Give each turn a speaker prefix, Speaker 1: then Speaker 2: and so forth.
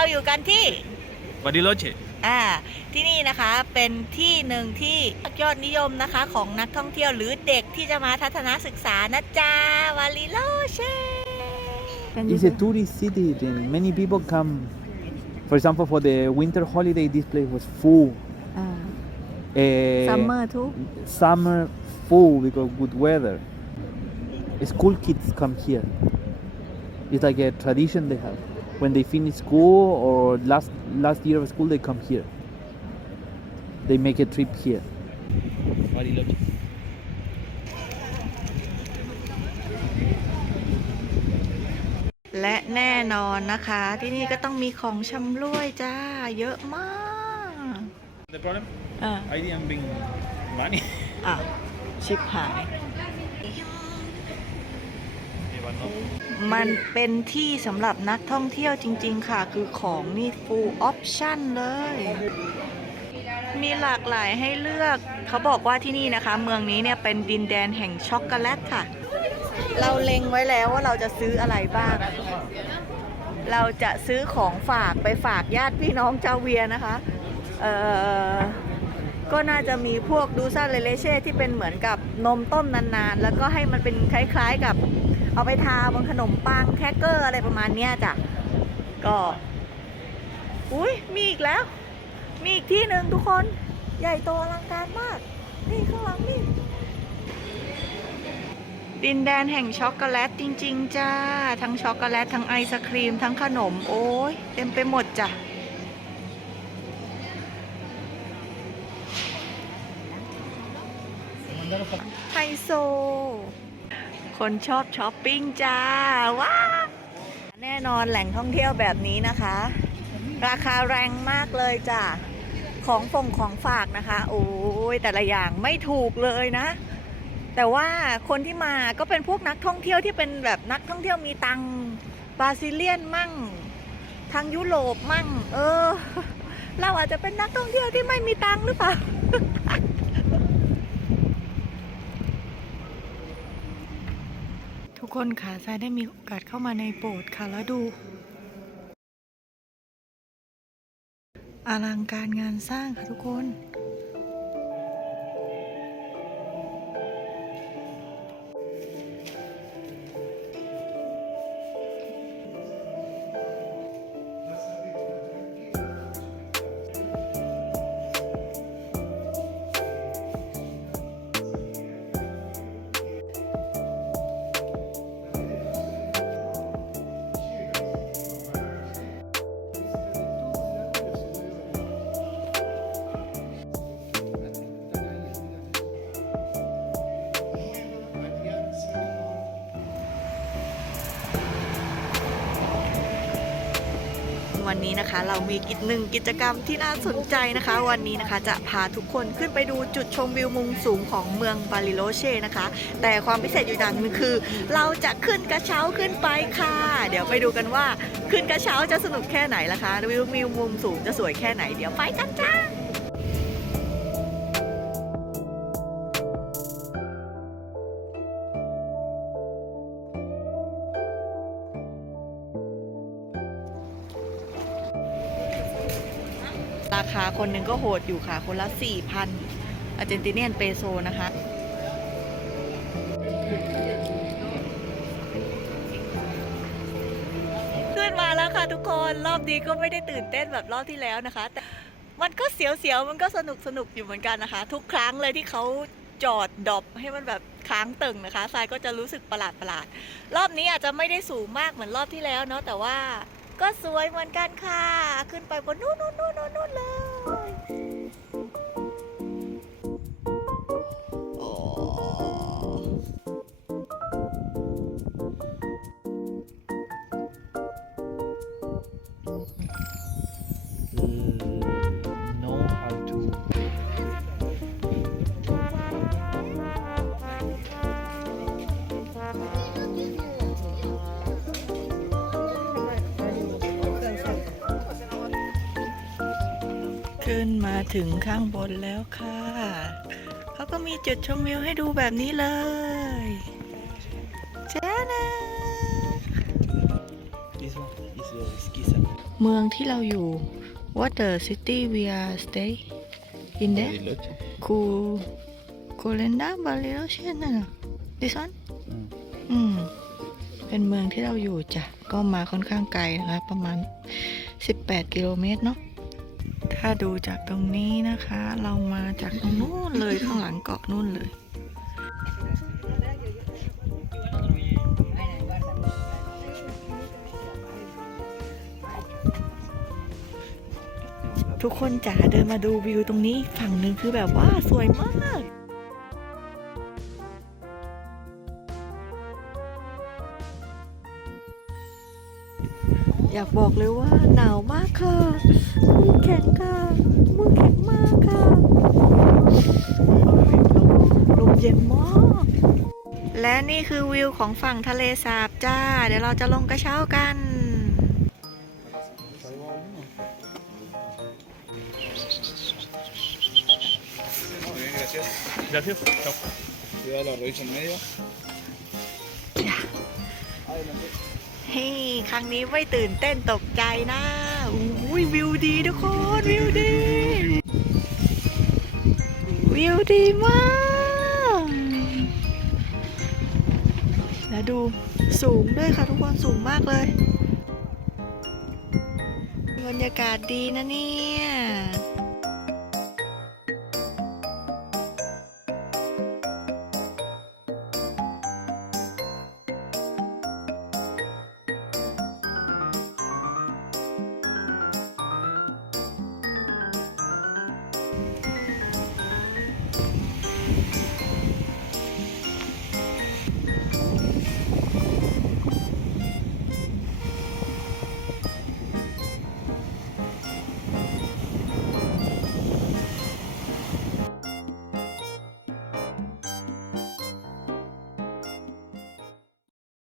Speaker 1: เราอยู่กันที่
Speaker 2: Bariloche.
Speaker 1: อ่าที่นี่นะคะเป็นที่หนึ่งที่ยอดนิยมนะคะของนักท่องเที่ยวหรือเด็กที่จะมาทัศนศึกษานะจ๊ะวาลิโลเช่
Speaker 3: It's a tourist city. Then many people come. For example, for the winter holiday, this place was full.
Speaker 1: อ่า
Speaker 3: Uh,
Speaker 1: ซัมเมอร์ทุก
Speaker 3: Summer full because good weather. School kids come here. It's like a tradition they have. When they finish school or last last year of school, they come here. They make a trip here. Bariloche.
Speaker 1: และแน่นอนนะคะ ที่นี่ก็ต้องมีของชำร่วยจ้า เยอะมาก
Speaker 2: The problem?
Speaker 1: อ่า
Speaker 2: I didn't bring money.
Speaker 1: อะ ชิบหาย
Speaker 2: But no.
Speaker 1: มันเป็นที่สำหรับนักท่องเที่ยวจริง ๆ ค่ะ คือของนี่ full option เลย มีหลากหลายให้เลือก เขาบอกว่าที่นี่นะคะ เมืองนี้เนี่ยเป็นดินแดนแห่งช็อกโกแลตค่ะ เราเล็งไว้แล้วว่าเราจะซื้ออะไรบ้าง เราจะซื้อของฝากไปฝากญาติพี่น้องจาเวียนะคะ เอ่อก็น่าจะมีพวกดูซ่าเลเลเช่ที่เป็นเหมือนกับนมต้มนานๆ แล้วก็ให้มันเป็นคล้ายๆกับ เอาไปทาบนขนมปังแครกเกอร์อะไรประมาณเนี้ยจ้ะก็ อุ้ยมีอีกแล้ว มีอีกที่หนึ่งทุกคนใหญ่โตอลังการมาก นี่ข้างหลังนี่ดินแดนแห่งช็อกโกแลตจริง ๆ จ้า ทั้งช็อกโกแลตทั้งไอศครีม ทั้งขนม โอ้ยเต็มไปหมดจ้ะ คนชอบช้อปปิ้งจ้า ว้า แน่นอนแหล่งท่องเที่ยวแบบนี้นะคะ ราคาแรงมากเลยจ้ะของฝงของฝากนะคะ โอ้ยแต่ละอย่างไม่ถูกเลยนะ แต่ว่าคนที่มาก็เป็นพวกนักท่องเที่ยวที่เป็นแบบนักท่องเที่ยวมีตังบราซิเลียนมั่ง ทางยุโรปมั่ง เออ เราอาจจะเป็นนักท่องเที่ยวที่ไม่มีตังหรือเปล่า กคนค่ะทรายได้มีโอกาสเข้ามาในโบสถ์ค่ะ แล้วดูอลังการงานสร้างค่ะทุกคน วันนี้นะคะ เรามีกิจหนึ่งกิจกรรมที่น่าสนใจนะคะ วันนี้นะคะจะพาทุกคนขึ้นไปดูจุดชมวิวมุมสูงของเมืองบาริโลเช่นะคะ แต่ความพิเศษอยู่อย่างนึงคือ เราจะขึ้นกระเช้าขึ้นไปค่ะ เดี๋ยวไปดูกันว่าขึ้นกระเช้าจะสนุกแค่ไหนล่ะคะวิววิวมุมสูงจะสวยแค่ไหนเดี๋ยวไปกันจ้า ราคาคนหนึ่งก็โหดอยู่ค่ะ คนละ 4,000อาร์เจนติเนียนเปโซนะคะขึ้นมาแล้วค่ะทุกคนรอบนี้ก็ไม่ได้ตื่นเต้นแบบรอบที่แล้วนะคะ แต่มันก็เสียวๆ มันก็สนุกสนุกอยู่เหมือนกันนะคะ ทุกครั้งเลยที่เขาจอดดอปให้มันแบบค้างตึงนะคะทรายก็จะรู้สึกประหลาดประหลาดรอบนี้อาจจะไม่ได้สูงมากเหมือนรอบที่แล้วเนาะแต่ว่า ก็สวยเหมือนกันค่ะ ขึ้นไปบนนู่นนู่นนู่นนู่นเลย ขึ้นมาถึงข้างบนแล้วค่ะ เขาก็มีจุดชมวิวให้ดูแบบนี้เลยจ้านะ
Speaker 3: This one is your ski center.
Speaker 1: เมืองที่เราอยู่ What the city we are stay in there
Speaker 2: Bariloche.
Speaker 1: คูคูเลนดาบาลิโลเชนน่ะ this one
Speaker 3: อืม
Speaker 1: อืม เป็นเมืองที่เราอยู่จ้ะ ก็มาค่อนข้างไกลนะคะ ประมาณ 18 กิโลเมตรเนาะ ถ้าดูจากตรงนี้นะคะ เรามาจากตรงนู้นเลยข้างหลังเกาะนู่นเลย ทุกคนจ๋าเดินมาดูวิวตรงนี้อีกฝั่งหนึ่งคือแบบว่าสวยมากากบอกเลยว่าหนาวมากค่ะมือแข็งค่ะมือแข็งมากค่ะลมเย็นมากและนี่คือวิวของฝั่งทะเลสาบจ้า เดี๋ยวเราจะลงกระเช้ากัน
Speaker 2: Gracias. Chao.
Speaker 4: Cuidado la raíz en medio.
Speaker 1: เฮ้ย ครั้งนี้ไม่ตื่นเต้นตกใจนะอุ้ยวิวดีทุกคนวิวดี วิวดีมาก แล้วดูสูงด้วยค่ะทุกคนสูงมากเลยบรรยากาศดีนะเนี่ย